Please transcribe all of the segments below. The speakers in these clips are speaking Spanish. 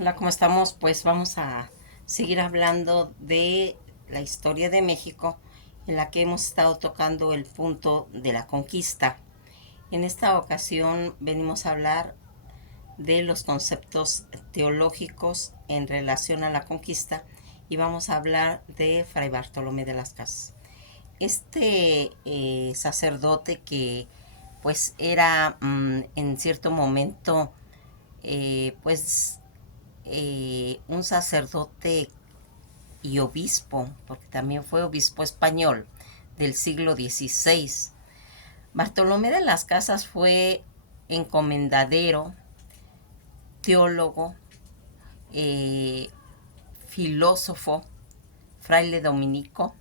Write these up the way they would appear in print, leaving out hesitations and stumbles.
Hola, ¿cómo estamos? Pues vamos a seguir hablando de la historia de México, en la que hemos estado tocando el punto de la conquista. En esta ocasión venimos a hablar de los conceptos teológicos en relación a la conquista y vamos a hablar de Fray Bartolomé de las Casas. Este sacerdote que pues era en cierto momento pues un sacerdote y obispo, porque también fue obispo español del siglo XVI. Bartolomé de las Casas fue encomendadero, teólogo, eh, filósofo, fraile dominico,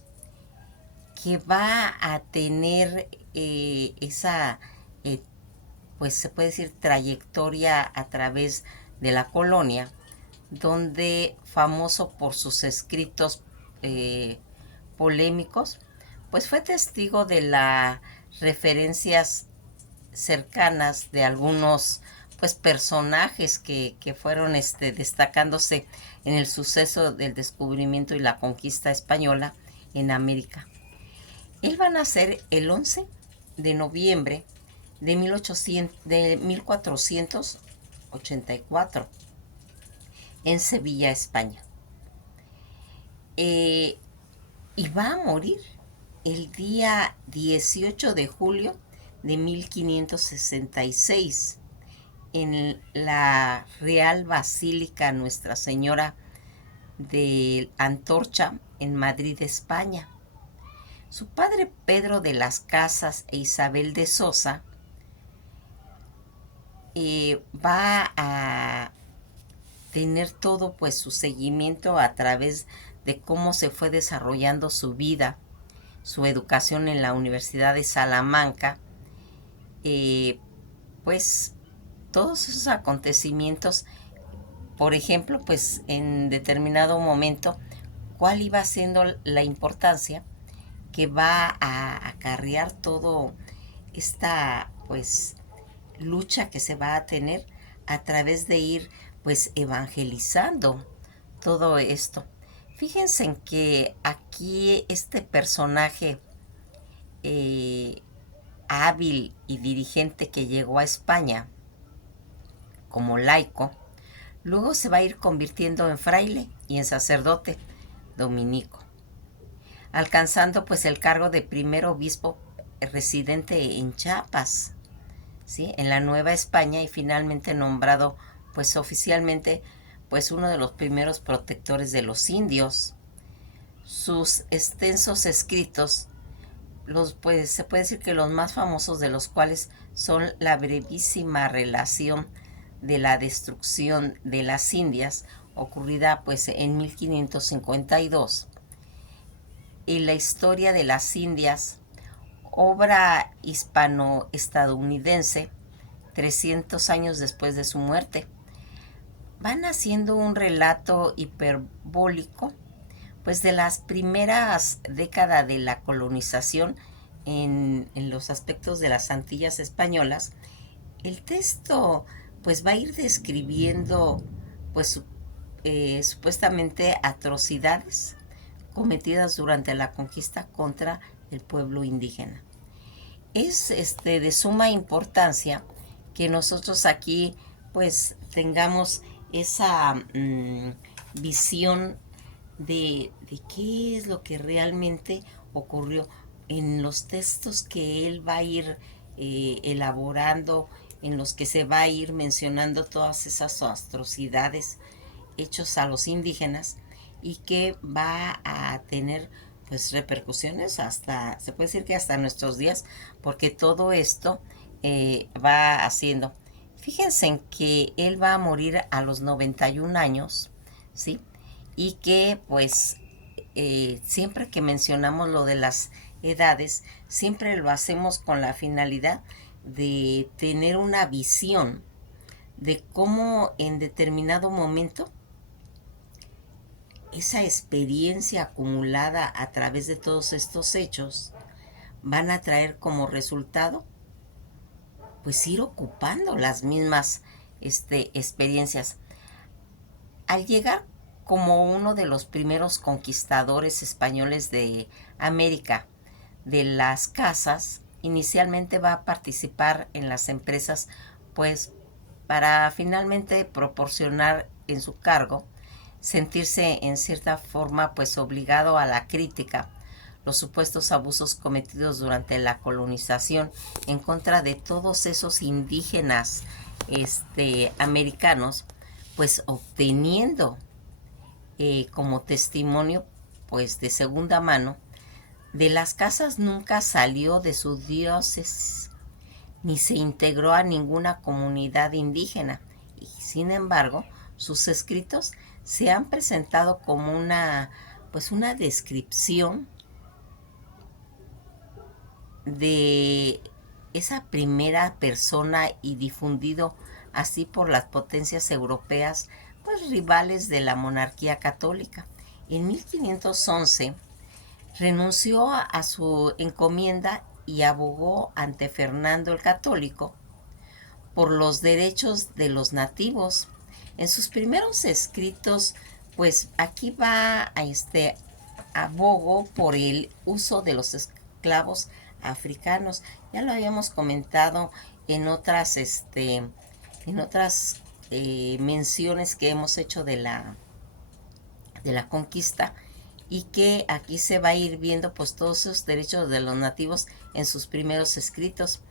que va a tener esa, eh, pues se puede decir, trayectoria a través de la colonia, donde famoso por sus escritos eh, polémicos, pues fue testigo de las referencias cercanas de algunos pues personajes que fueron destacándose en el suceso del descubrimiento y la conquista española en América. Él va a nacer el 11 de noviembre de 1484 en Sevilla, España. Eh, y va a morir el día 18 de julio de 1566 en la Real Basílica Nuestra Señora de Antorcha en Madrid, España. Su padre Pedro de las Casas e Isabel de Sosa va a tener todo pues su seguimiento a través de cómo se fue desarrollando su vida, su educación en la Universidad de Salamanca, eh, pues todos esos acontecimientos, por ejemplo, pues en determinado momento, cuál iba siendo la importancia que va a acarrear todo esta pues lucha que se va a tener a través de ir pues evangelizando todo esto. Fíjense en que aquí este personaje eh, hábil y dirigente que llegó a España como laico, luego se va a ir convirtiendo en fraile y en sacerdote dominico, alcanzando pues el cargo de primer obispo residente en Chiapas, ¿sí? En la Nueva España, y finalmente nombrado pues oficialmente pues uno de los primeros protectores de los indios. Sus extensos escritos, pues, se puede decir que los más famosos de los cuales son la brevísima relación de la destrucción de las Indias, ocurrida pues en 1552, y la historia de las Indias, obra hispano-estadounidense, 300 años después de su muerte. Van haciendo un relato hiperbólico pues de las primeras décadas de la colonización en los aspectos de las Antillas españolas. El texto pues va a ir describiendo pues supuestamente atrocidades cometidas durante la conquista contra el pueblo indígena. Es de suma importancia que nosotros aquí pues tengamos esa visión de qué es lo que realmente ocurrió en los textos que él va a ir elaborando, en los que se va a ir mencionando todas esas atrocidades hechos a los indígenas, y que va a tener pues repercusiones hasta, se puede decir que hasta nuestros días, porque todo esto va haciendo. Fíjense en que él va a morir a los 91 años, ¿sí? Y que pues siempre que mencionamos lo de las edades, siempre lo hacemos con la finalidad de tener una visión de cómo en determinado momento esa experiencia acumulada a través de todos estos hechos van a traer como resultado pues ir ocupando las mismas experiencias. Al llegar como uno de los primeros conquistadores españoles de América, de las Casas, inicialmente va a participar en las empresas, pues para finalmente proporcionar en su cargo, sentirse en cierta forma pues obligado a la crítica, los supuestos abusos cometidos durante la colonización en contra de todos esos indígenas americanos, pues obteniendo como testimonio pues de segunda mano. De las Casas nunca salió de sus dioses ni se integró a ninguna comunidad indígena y sin embargo sus escritos se han presentado como una descripción de esa primera persona y difundido así por las potencias europeas, pues rivales de la monarquía católica. En 1511 renunció a su encomienda y abogó ante Fernando el Católico por los derechos de los nativos. En sus primeros escritos, pues aquí va abogo por el uso de los esclavos africanos. Ya lo habíamos comentado en otras menciones que hemos hecho de la conquista, y que aquí se va a ir viendo pues todos esos derechos de los nativos en sus primeros escritos.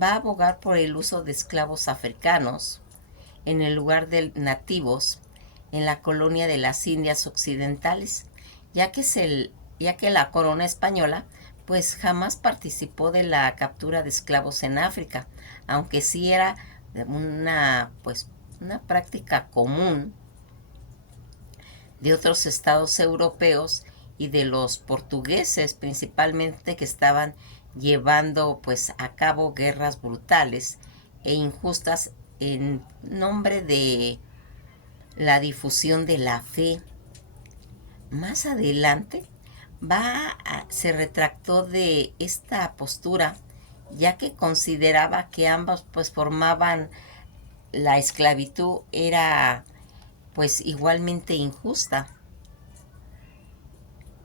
Va a abogar por el uso de esclavos africanos en el lugar de nativos en la colonia de las Indias Occidentales, ya que la corona española pues jamás participó de la captura de esclavos en África, aunque sí era una práctica común de otros estados europeos y de los portugueses principalmente, que estaban llevando pues a cabo guerras brutales e injustas en nombre de la difusión de la fe. Más adelante se retractó de esta postura, ya que consideraba que ambos pues formaban la esclavitud era pues igualmente injusta.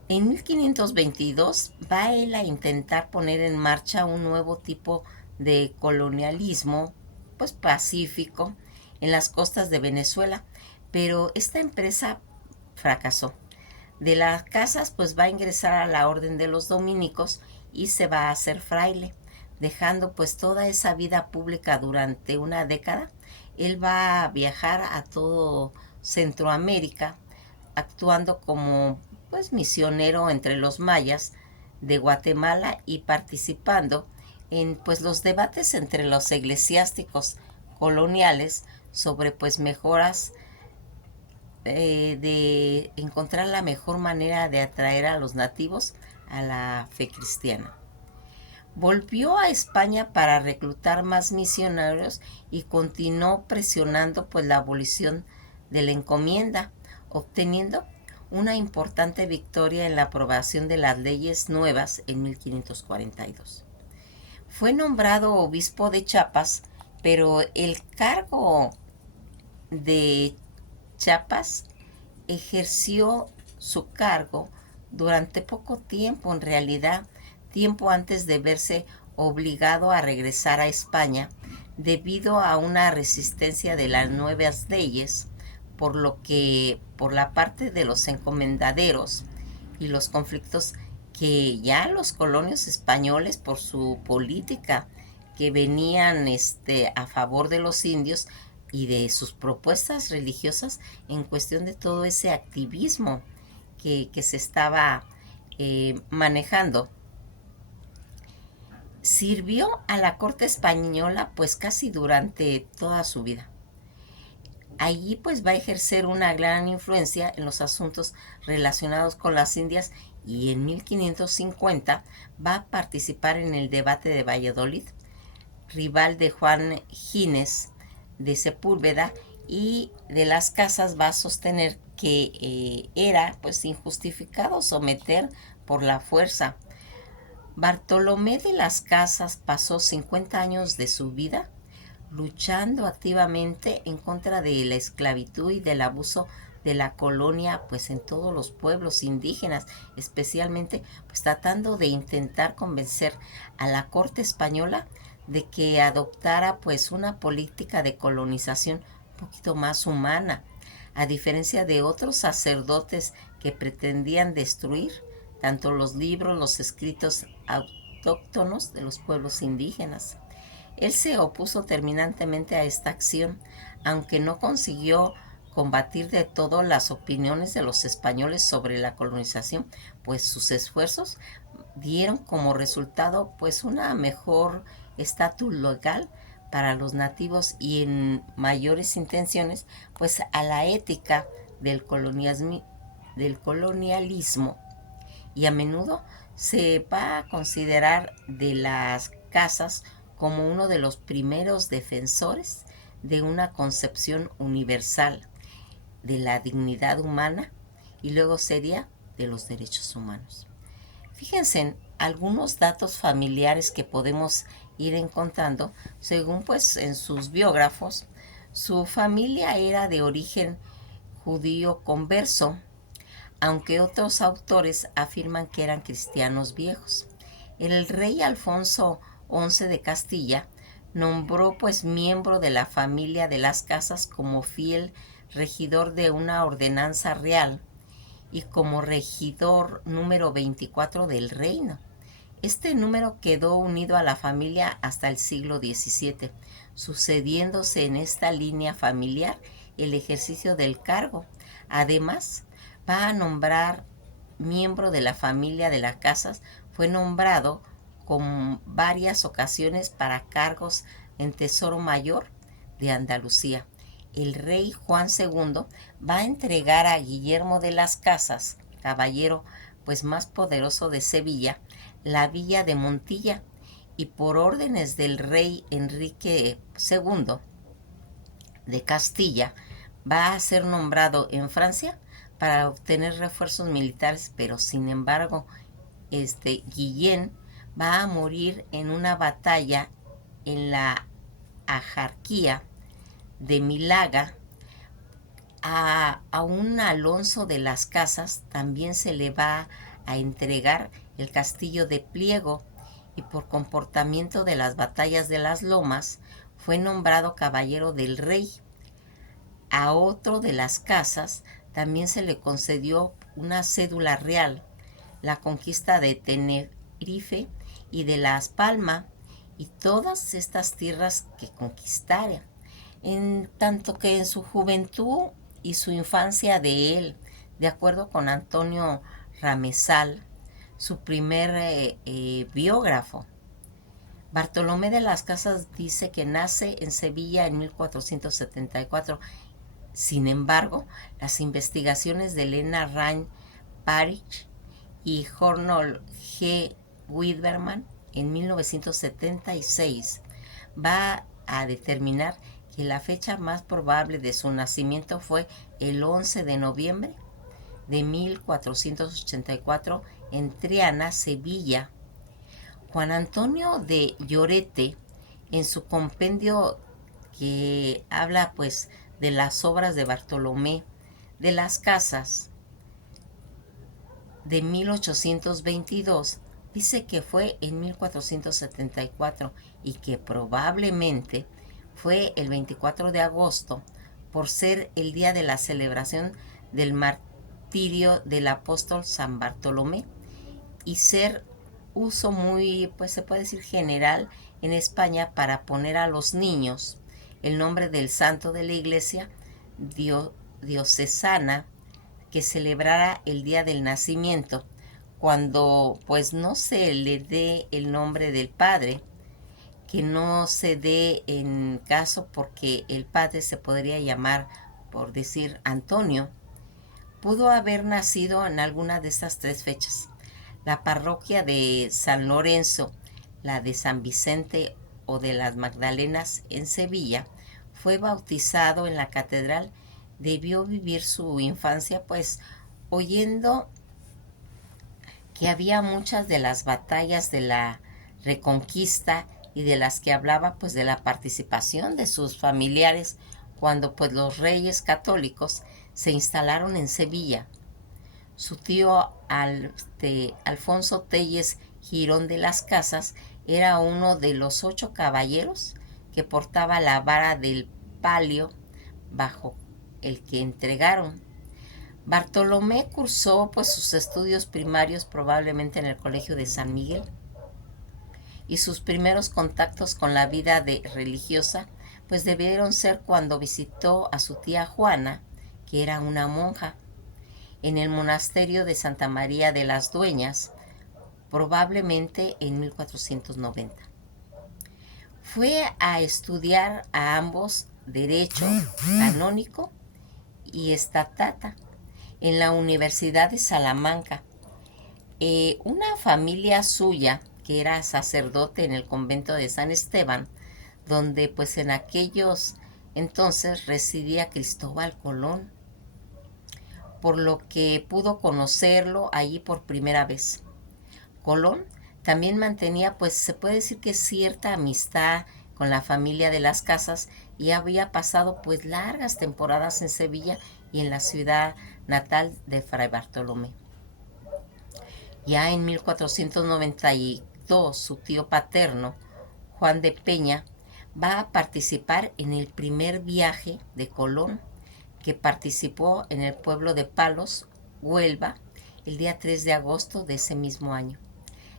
En 1522 va él a intentar poner en marcha un nuevo tipo de colonialismo pues pacífico en las costas de Venezuela, pero esta empresa fracasó. De las Casas pues va a ingresar a la orden de los dominicos y se va a hacer fraile, dejando pues toda esa vida pública durante una década. Él va a viajar a todo Centroamérica, actuando como pues misionero entre los mayas de Guatemala y participando en pues los debates entre los eclesiásticos coloniales sobre pues mejoras de encontrar la mejor manera de atraer a los nativos a la fe cristiana. Volvió a España para reclutar más misioneros y continuó presionando pues la abolición de la encomienda, obteniendo una importante victoria en la aprobación de las leyes nuevas en 1542. Fue nombrado obispo de Chiapas, pero el cargo de Chiapas ejerció su cargo durante poco tiempo, en realidad tiempo antes de verse obligado a regresar a España debido a una resistencia de las nuevas leyes, por lo que por la parte de los encomendaderos y los conflictos que ya los colonios españoles por su política que venían a favor de los indios y de sus propuestas religiosas en cuestión de todo ese activismo que se estaba manejando. Sirvió a la corte española pues casi durante toda su vida. Allí pues va a ejercer una gran influencia en los asuntos relacionados con las Indias y en 1550 va a participar en el debate de Valladolid, rival de Juan Gines de Sepúlveda, y de las Casas va a sostener que era pues injustificado someter por la fuerza. Bartolomé de las Casas pasó 50 años de su vida luchando activamente en contra de la esclavitud y del abuso de la colonia pues en todos los pueblos indígenas, especialmente pues tratando de intentar convencer a la corte española de que adoptara pues una política de colonización un poquito más humana, a diferencia de otros sacerdotes que pretendían destruir tanto los libros, los escritos autóctonos de los pueblos indígenas. Él se opuso terminantemente a esta acción, aunque no consiguió combatir de todo las opiniones de los españoles sobre la colonización, pues sus esfuerzos dieron como resultado pues una mejor estatus legal para los nativos y en mayores intenciones pues a la ética del colonialismo, y a menudo se va a considerar de las casas como uno de los primeros defensores de una concepción universal de la dignidad humana y luego sería de los derechos humanos. Fíjense en algunos datos familiares que podemos ir encontrando según pues en sus biógrafos. Su familia era de origen judío converso, aunque otros autores afirman que eran cristianos viejos. El rey Alfonso XI de Castilla nombró pues miembro de la familia de las Casas como fiel regidor de una ordenanza real y como regidor número 24 del reino. Este número quedó unido a la familia hasta el siglo XVII, sucediéndose en esta línea familiar el ejercicio del cargo. Además, va a nombrar miembro de la familia de las Casas, fue nombrado con varias ocasiones para cargos en Tesoro Mayor de Andalucía. El rey Juan II va a entregar a Guillermo de las Casas, caballero pues más poderoso de Sevilla, la villa de Montilla, y por órdenes del rey Enrique II de Castilla va a ser nombrado en Francia para obtener refuerzos militares, pero sin embargo Guillén va a morir en una batalla en la Ajarquía de Milaga. A un Alonso de las Casas también se le va a entregar el castillo de Pliego y por comportamiento de las batallas de las Lomas fue nombrado caballero del rey. A otro de las Casas también se le concedió una cédula real, la conquista de Tenerife y de Las Palmas y todas estas tierras que conquistara, en tanto que en su juventud y su infancia de él, de acuerdo con Antonio Ramesal, su primer biógrafo. Bartolomé de las Casas dice que nace en Sevilla en 1474. Sin embargo, las investigaciones de Elena Rain Parich y Hornold G. Widerman en 1976 va a determinar que la fecha más probable de su nacimiento fue el 11 de noviembre de 1484 en Triana, Sevilla. Juan Antonio de Llorete, en su compendio que habla pues de las obras de Bartolomé de las Casas de 1822, dice que fue en 1474 y que probablemente fue el 24 de agosto por ser el día de la celebración del martirio del apóstol San Bartolomé y ser uso muy, pues se puede decir general en España para poner a los niños el nombre del santo de la iglesia diocesana que celebrara el día del nacimiento, cuando pues no se le dé el nombre del padre, que no se dé en caso porque el padre se podría llamar, por decir, Antonio, pudo haber nacido en alguna de estas tres fechas. La parroquia de San Lorenzo, la de San Vicente o de las Magdalenas en Sevilla, fue bautizado en la catedral. Debió vivir su infancia pues oyendo que había muchas de las batallas de la Reconquista y de las que hablaba pues de la participación de sus familiares cuando pues los reyes católicos se instalaron en Sevilla. Su tío Alfonso Telles Girón de las Casas era uno de los 8 caballeros que portaba la vara del palio bajo el que entregaron. Bartolomé cursó pues sus estudios primarios probablemente en el Colegio de San Miguel, y sus primeros contactos con la vida religiosa pues debieron ser cuando visitó a su tía Juana, que era una monja, en el monasterio de Santa María de las Dueñas, probablemente en 1490. Fue a estudiar a ambos derecho canónico y estatata en la Universidad de Salamanca. Una familia suya, que era sacerdote en el convento de San Esteban, donde pues en aquellos entonces residía Cristóbal Colón, por lo que pudo conocerlo allí por primera vez. Colón también mantenía, pues se puede decir que cierta amistad con la familia de las Casas, y había pasado pues largas temporadas en Sevilla y en la ciudad natal de Fray Bartolomé. Ya en 1492 su tío paterno, Juan de Peña, va a participar en el primer viaje de Colón, que participó en el pueblo de Palos, Huelva, el día 3 de agosto de ese mismo año.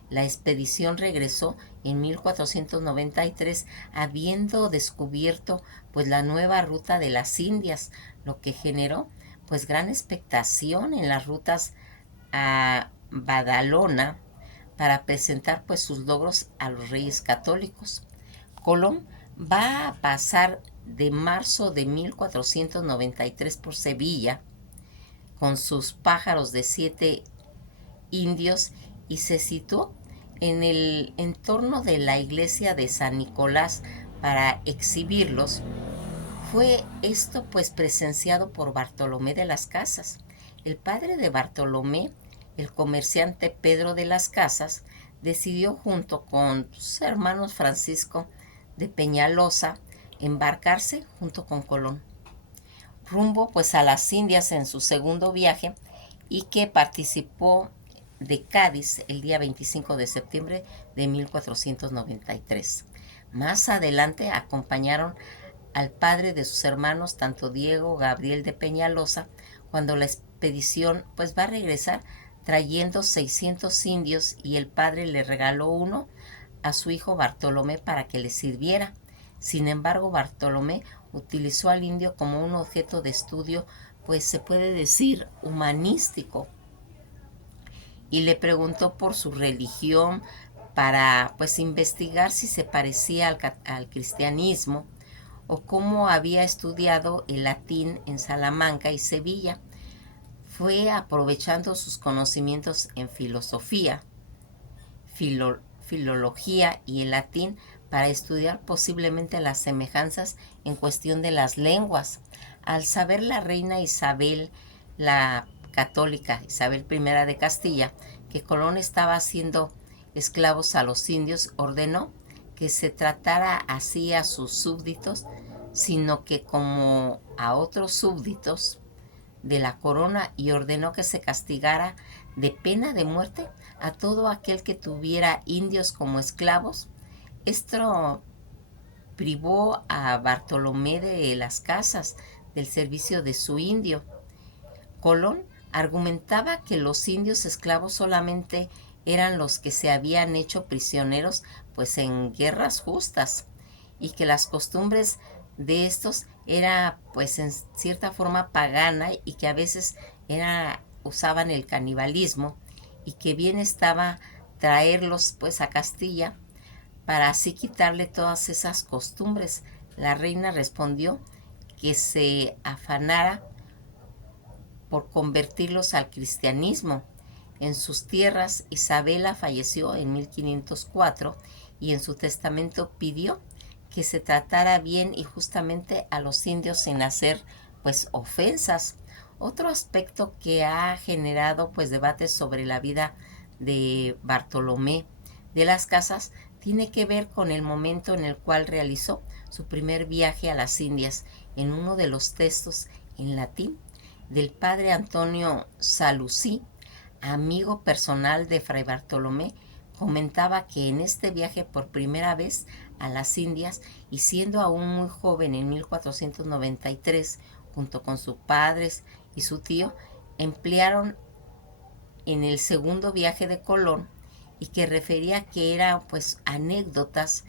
La expedición regresó en 1493 habiendo descubierto pues la nueva ruta de las Indias, lo que generó pues gran expectación en las rutas a Badalona para presentar pues sus logros a los reyes católicos. Colón va a pasar de marzo de 1493 por Sevilla con sus pájaros de 7 indios y se situó en el entorno de la iglesia de San Nicolás para exhibirlos. Fue esto pues presenciado por Bartolomé de las Casas. El padre de Bartolomé, el comerciante Pedro de las Casas, decidió junto con sus hermanos Francisco de Peñalosa embarcarse junto con Colón, rumbo pues a las Indias en su segundo viaje, y que participó de Cádiz el día 25 de septiembre de 1493. Más adelante acompañaron al padre de sus hermanos, tanto Diego Gabriel de Peñalosa, cuando la expedición pues va a regresar trayendo 600 indios, y el padre le regaló uno a su hijo Bartolomé para que le sirviera. Sin embargo, Bartolomé utilizó al indio como un objeto de estudio, pues se puede decir humanístico, y le preguntó por su religión para pues investigar si se parecía al cristianismo, o cómo había estudiado el latín en Salamanca y Sevilla. Fue aprovechando sus conocimientos en filosofía, filología y el latín para estudiar posiblemente las semejanzas en cuestión de las lenguas. Al saber la reina Isabel, la católica Isabel I de Castilla, que Colón estaba haciendo esclavos a los indios, ordenó que se tratara así a sus súbditos, sino que como a otros súbditos de la corona, y ordenó que se castigara de pena de muerte a todo aquel que tuviera indios como esclavos. Esto privó a Bartolomé de las Casas del servicio de su indio. Colón argumentaba que los indios esclavos solamente eran los que se habían hecho prisioneros pues en guerras justas, y que las costumbres de estos era pues en cierta forma pagana, y que a veces usaban el canibalismo, y que bien estaba traerlos pues a Castilla para así quitarle todas esas costumbres. La reina respondió que se afanara por convertirlos al cristianismo. En sus tierras, Isabela falleció en 1504, y en su testamento pidió que se tratara bien y justamente a los indios sin hacer pues ofensas. Otro aspecto que ha generado pues debates sobre la vida de Bartolomé de las Casas tiene que ver con el momento en el cual realizó su primer viaje a las Indias, en uno de los textos en latín del padre Antonio Salucí, amigo personal de Fray Bartolomé, comentaba que en este viaje por primera vez a las Indias y siendo aún muy joven en 1493, junto con sus padres y su tío, emplearon en el segundo viaje de Colón y que refería que eran pues anécdotas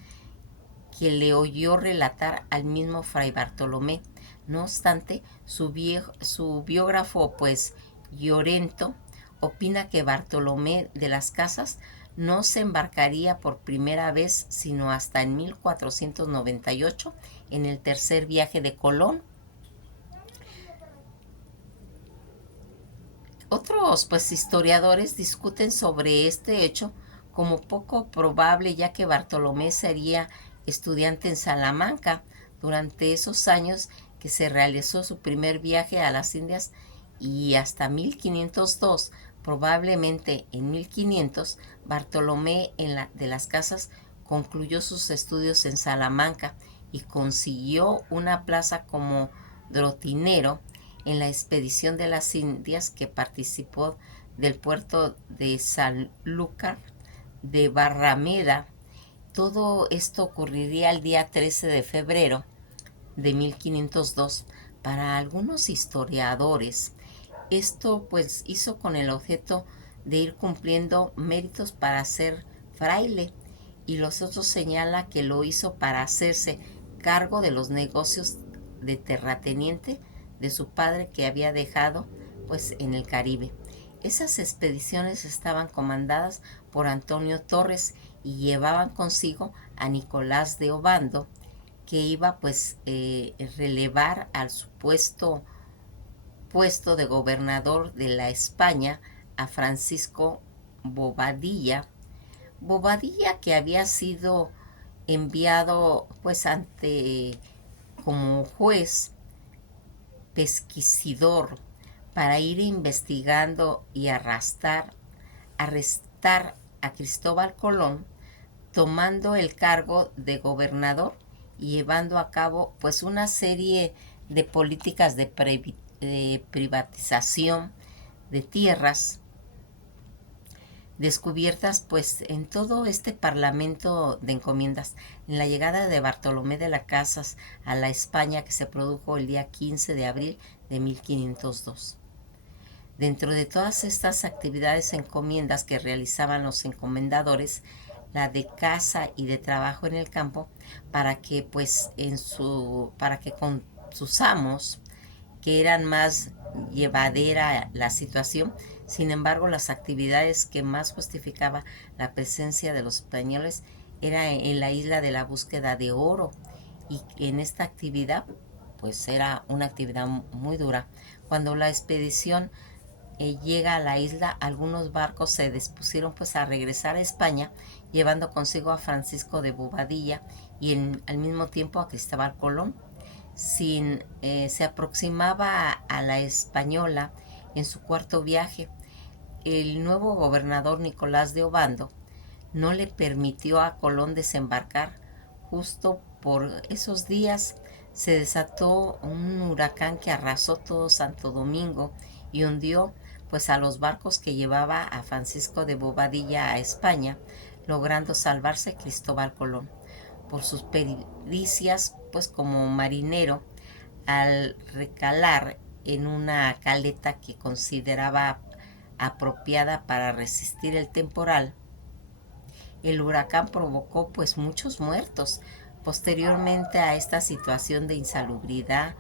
que le oyó relatar al mismo Fray Bartolomé. No obstante, su biógrafo pues Llorento opina que Bartolomé de las Casas no se embarcaría por primera vez sino hasta en 1498 en el tercer viaje de Colón. Otros pues historiadores discuten sobre este hecho como poco probable, ya que Bartolomé sería estudiante en Salamanca durante esos años que se realizó su primer viaje a las Indias y hasta 1502. Probablemente en 1500 Bartolomé de las Casas concluyó sus estudios en Salamanca y consiguió una plaza como drotinero en la expedición de las Indias que participó del puerto de Sanlúcar de Barrameda. Todo esto ocurriría el día 13 de febrero de 1502. Para algunos historiadores, esto pues hizo con el objeto de ir cumpliendo méritos para ser fraile, y los otros señala que lo hizo para hacerse cargo de los negocios de terrateniente de su padre que había dejado pues en el Caribe. Esas expediciones estaban comandadas por Antonio Torres y llevaban consigo a Nicolás de Obando, que iba pues relevar al supuesto puesto de gobernador de la España a Francisco Bobadilla. Bobadilla, que había sido enviado pues ante como juez pesquisidor para ir investigando y arrestar a Cristóbal Colón, tomando el cargo de gobernador y llevando a cabo pues una serie de políticas de privatización de tierras descubiertas pues en todo este parlamento de encomiendas. En la llegada de Bartolomé de las Casas a la España, que se produjo el día 15 de abril de 1502. Dentro de todas estas actividades encomiendas que realizaban los encomendadores, la de caza y de trabajo en el campo, para que pues para que con sus amos, que eran más llevadera la situación. Sin embargo, las actividades que más justificaba la presencia de los españoles era en la isla de la búsqueda de oro, y en esta actividad pues era una actividad muy dura. Cuando la expedición llega a la isla, algunos barcos se dispusieron pues a regresar a España, llevando consigo a Francisco de Bobadilla y al mismo tiempo a Cristóbal Colón. Se aproximaba a la Española en su cuarto viaje. El nuevo gobernador Nicolás de Obando no le permitió a Colón desembarcar. Justo por esos días se desató un huracán que arrasó todo Santo Domingo y hundió pues a los barcos que llevaba a Francisco de Bobadilla a España, logrando salvarse Cristóbal Colón. Por sus pericias pues como marinero, al recalar en una caleta que consideraba apropiada para resistir el temporal, el huracán provocó pues muchos muertos. Posteriormente a esta situación de insalubridad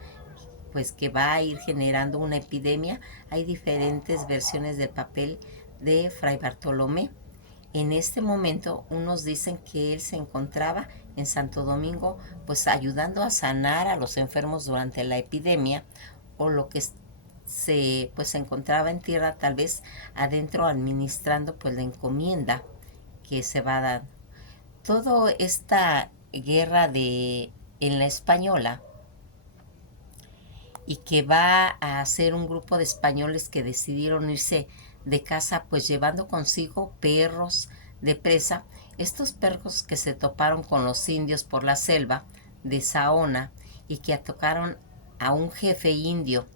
pues que va a ir generando una epidemia, hay diferentes versiones del papel de Fray Bartolomé. En este momento unos dicen que él se encontraba en Santo Domingo pues ayudando a sanar a los enfermos durante la epidemia, o lo que se encontraba en tierra, tal vez adentro administrando pues la encomienda que se va a dar. Toda esta guerra en la española, y que va a ser un grupo de españoles que decidieron irse de casa pues llevando consigo perros de presa. Estos perros que se toparon con los indios por la selva de Saona y que atacaron a un jefe indio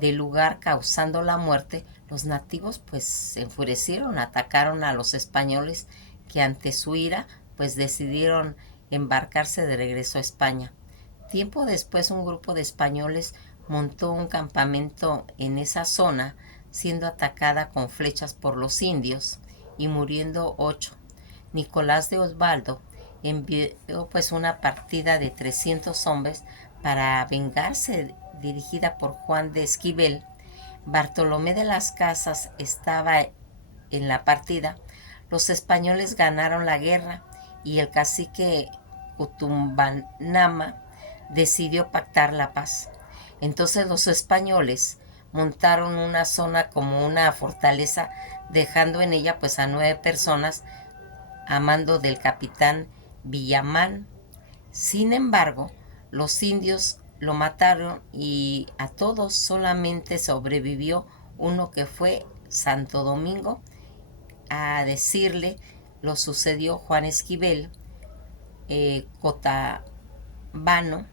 del lugar causando la muerte, los nativos pues se enfurecieron, atacaron a los españoles que ante su ira pues decidieron embarcarse de regreso a España. Tiempo después un grupo de españoles montó un campamento en esa zona, siendo atacada con flechas por los indios y muriendo 8. Nicolás de Osvaldo envió pues una partida de 300 hombres para vengarse, dirigida por Juan de Esquivel. Bartolomé de las Casas estaba en la partida. Los españoles ganaron la guerra y el cacique Utumbanama decidió pactar la paz. Entonces los españoles montaron una zona como una fortaleza, dejando en ella pues a 9 personas a mando del capitán Villamán. Sin embargo, los indios lo mataron y a todos solamente sobrevivió uno, que fue Santo Domingo. A decirle lo sucedió Juan Esquivel. Cotabano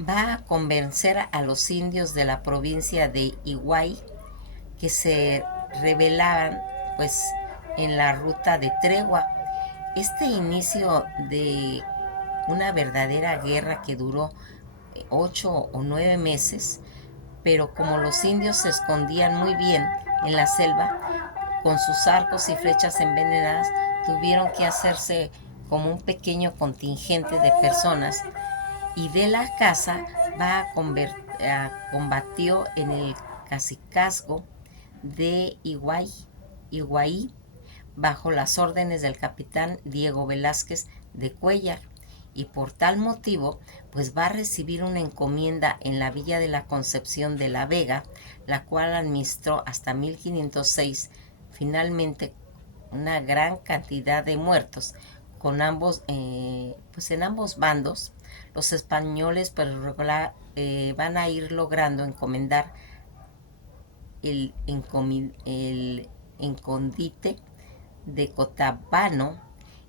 va a convencer a los indios de la provincia de Higüey que se rebelaran pues en la ruta de tregua. Este inicio de una verdadera guerra que duró 8 o 9 meses, pero como los indios se escondían muy bien en la selva, con sus arcos y flechas envenenadas, tuvieron que hacerse como un pequeño contingente de personas, y de la casa va a combatió en el cacicazgo de Higüey, bajo las órdenes del capitán Diego Velázquez de Cuéllar, y por tal motivo pues va a recibir una encomienda en la villa de la Concepción de la Vega, la cual administró hasta 1506. Finalmente, una gran cantidad de muertos con ambos, pues en ambos bandos. Los españoles pues van a ir logrando encomendar el escondite de Cotabano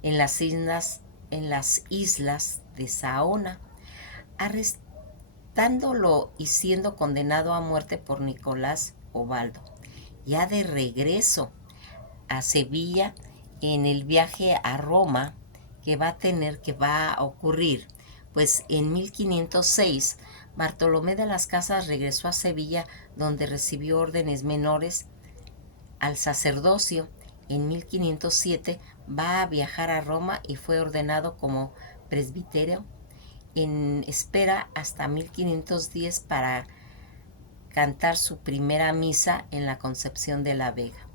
en las islas de Saona, arrestándolo y siendo condenado a muerte por Nicolás Obaldo. Ya de regreso a Sevilla, en el viaje a Roma que va a ocurrir, pues en 1506 Bartolomé de las Casas regresó a Sevilla, donde recibió órdenes menores al sacerdocio. En 1507 va a viajar a Roma y fue ordenado como presbítero, en espera hasta 1510 para cantar su primera misa en la Concepción de la Vega.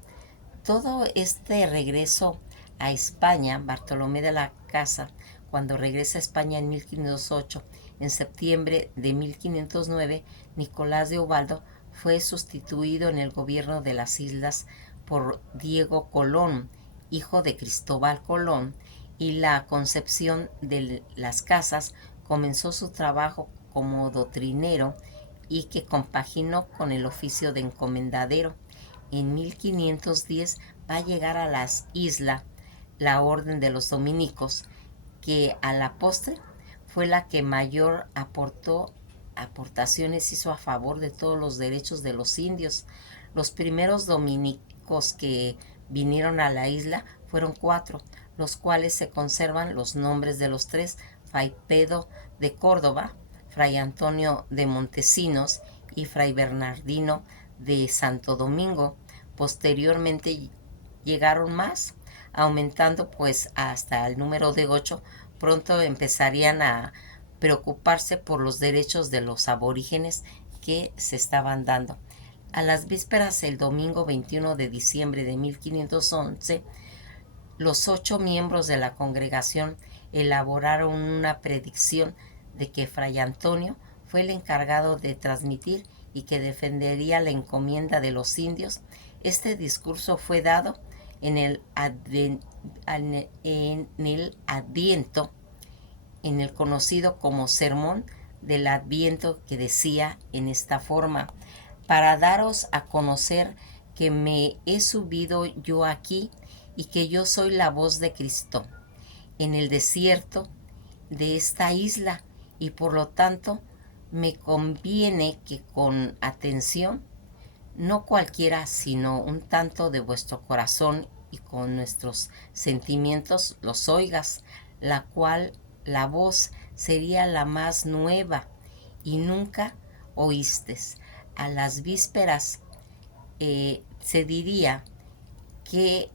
Todo este regreso a España, Bartolomé de la Casa, cuando regresa a España en 1508, en septiembre de 1509, Nicolás de Ubaldo fue sustituido en el gobierno de las islas por Diego Colón, hijo de Cristóbal Colón, y la Concepción de las Casas comenzó su trabajo como doctrinero y que compaginó con el oficio de encomendadero. En 1510 va a llegar a las islas la Orden de los Dominicos, que a la postre fue la que mayor aportaciones hizo a favor de todos los derechos de los indios. Los primeros dominicos que vinieron a la isla fueron 4, los cuales se conservan los nombres de los 3: Fray Pedro de Córdoba, Fray Antonio de Montesinos y Fray Bernardino de Santo Domingo. Posteriormente llegaron más, aumentando pues hasta el número de 8. Pronto empezarían a preocuparse por los derechos de los aborígenes que se estaban dando. A las vísperas, el domingo 21 de diciembre de 1511, los 8 miembros de la congregación elaboraron una predicción de que Fray Antonio fue el encargado de transmitir y que defendería la encomienda de los indios. Este discurso fue dado en el Adviento, en el conocido como Sermón del Adviento, que decía en esta forma: para daros a conocer que me he subido yo aquí y que yo soy la voz de Cristo en el desierto de esta isla, y por lo tanto me conviene que con atención, no cualquiera, sino un tanto de vuestro corazón y con nuestros sentimientos los oigas, la cual la voz sería la más nueva y nunca oístes. A las vísperas se diría que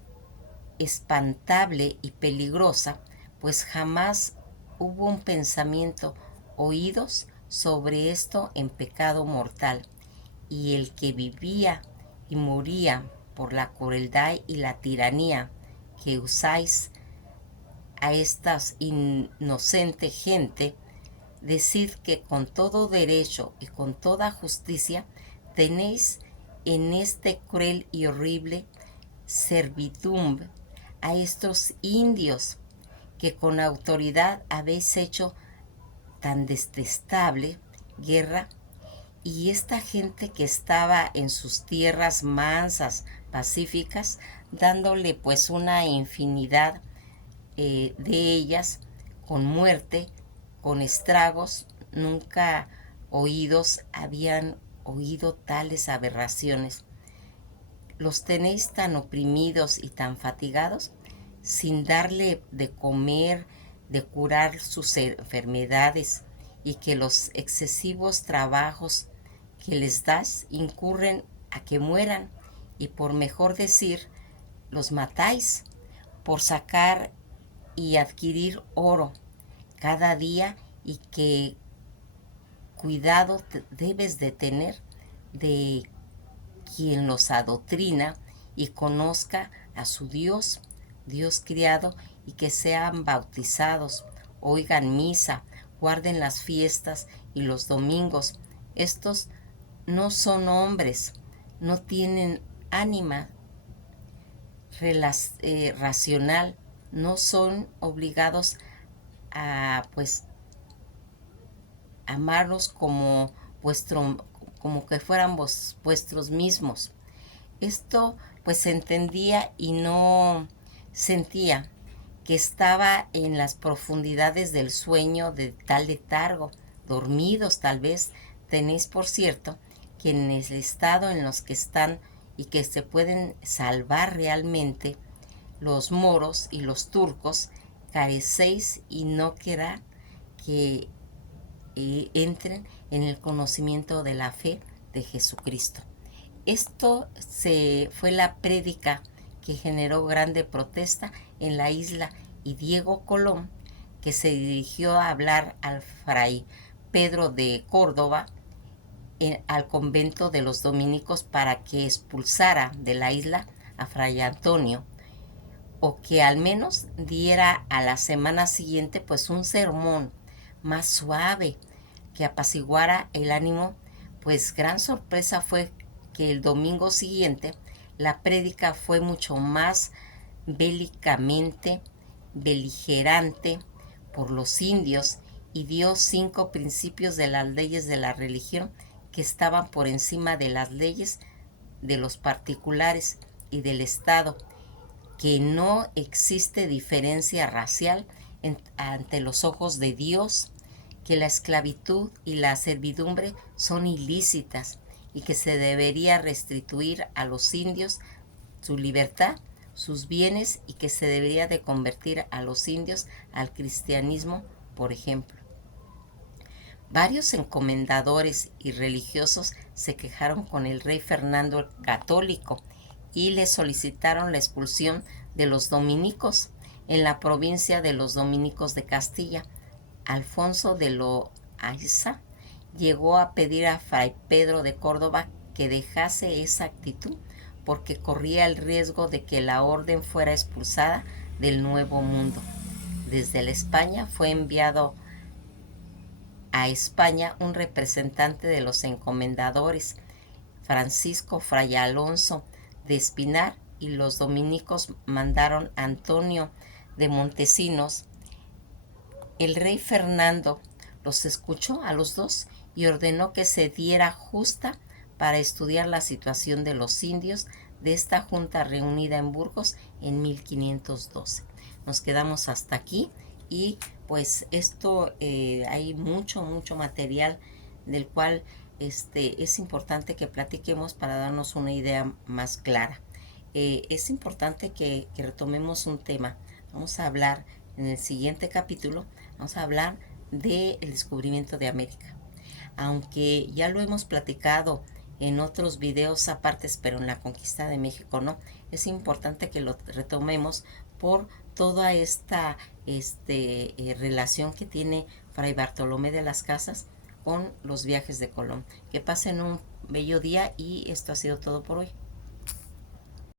espantable y peligrosa, pues jamás hubo un pensamiento oídos sobre esto en pecado mortal, y el que vivía y moría por la crueldad y la tiranía que usáis a esta inocente gente, decid que con todo derecho y con toda justicia tenéis en este cruel y horrible servidumbre a estos indios que con autoridad habéis hecho tan detestable guerra, y esta gente que estaba en sus tierras mansas, pacíficas, dándole pues una infinidad de ellas con muerte, con estragos, nunca oídos habían oído tales aberraciones. Los tenéis tan oprimidos y tan fatigados, sin darle de comer, de curar sus enfermedades, y que los excesivos trabajos que les das incurren a que mueran, y por mejor decir, los matáis, por sacar y adquirir oro cada día, y que cuidado debes de tener de quien los adoctrina y conozca a su Dios, Dios criado, y que sean bautizados, oigan misa, guarden las fiestas y los domingos. Estos no son hombres, no tienen ánima racional, no son obligados a pues amarlos como como que fueran vuestros mismos. Esto pues se entendía y no sentía que estaba en las profundidades del sueño de tal letargo, dormidos tal vez. Tenéis por cierto que en el estado en los que están y que se pueden salvar realmente los moros y los turcos, carecéis y no querrá que entren en el conocimiento de la fe de Jesucristo. Esto fue la prédica que generó grande protesta en la isla, y Diego Colón, que se dirigió a hablar al fray Pedro de Córdoba, al convento de los dominicos, para que expulsara de la isla a fray Antonio, o que al menos diera a la semana siguiente pues un sermón más suave que apaciguara el ánimo. Pues gran sorpresa fue que el domingo siguiente la prédica fue mucho más beligerante por los indios, y dio 5 principios de las leyes de la religión que estaban por encima de las leyes de los particulares y del Estado, que no existe diferencia racial ante los ojos de Dios, que la esclavitud y la servidumbre son ilícitas, y que se debería restituir a los indios su libertad, sus bienes, y que se debería de convertir a los indios al cristianismo, por ejemplo. Varios encomendadores y religiosos se quejaron con el rey Fernando el Católico y le solicitaron la expulsión de los dominicos en la provincia de los dominicos de Castilla. Alfonso de Loaiza llegó a pedir a fray Pedro de Córdoba que dejase esa actitud, porque corría el riesgo de que la orden fuera expulsada del Nuevo Mundo. Desde la España fue enviado a España un representante de los encomendadores, Francisco Fray Alonso de Espinar, y los dominicos mandaron a Antonio de Montesinos. El rey Fernando los escuchó a los dos y ordenó que se diera justa para estudiar la situación de los indios de esta junta reunida en Burgos en 1512. Nos quedamos hasta aquí, y pues esto hay mucho material del cual es importante que platiquemos para darnos una idea más clara. Es importante que retomemos un tema. Vamos a hablar en el siguiente capítulo, vamos a hablar del descubrimiento de América. Aunque ya lo hemos platicado en otros videos apartes, pero en la conquista de México no, es importante que lo retomemos por toda esta relación que tiene Fray Bartolomé de las Casas con los viajes de Colón. Que pasen un bello día y esto ha sido todo por hoy.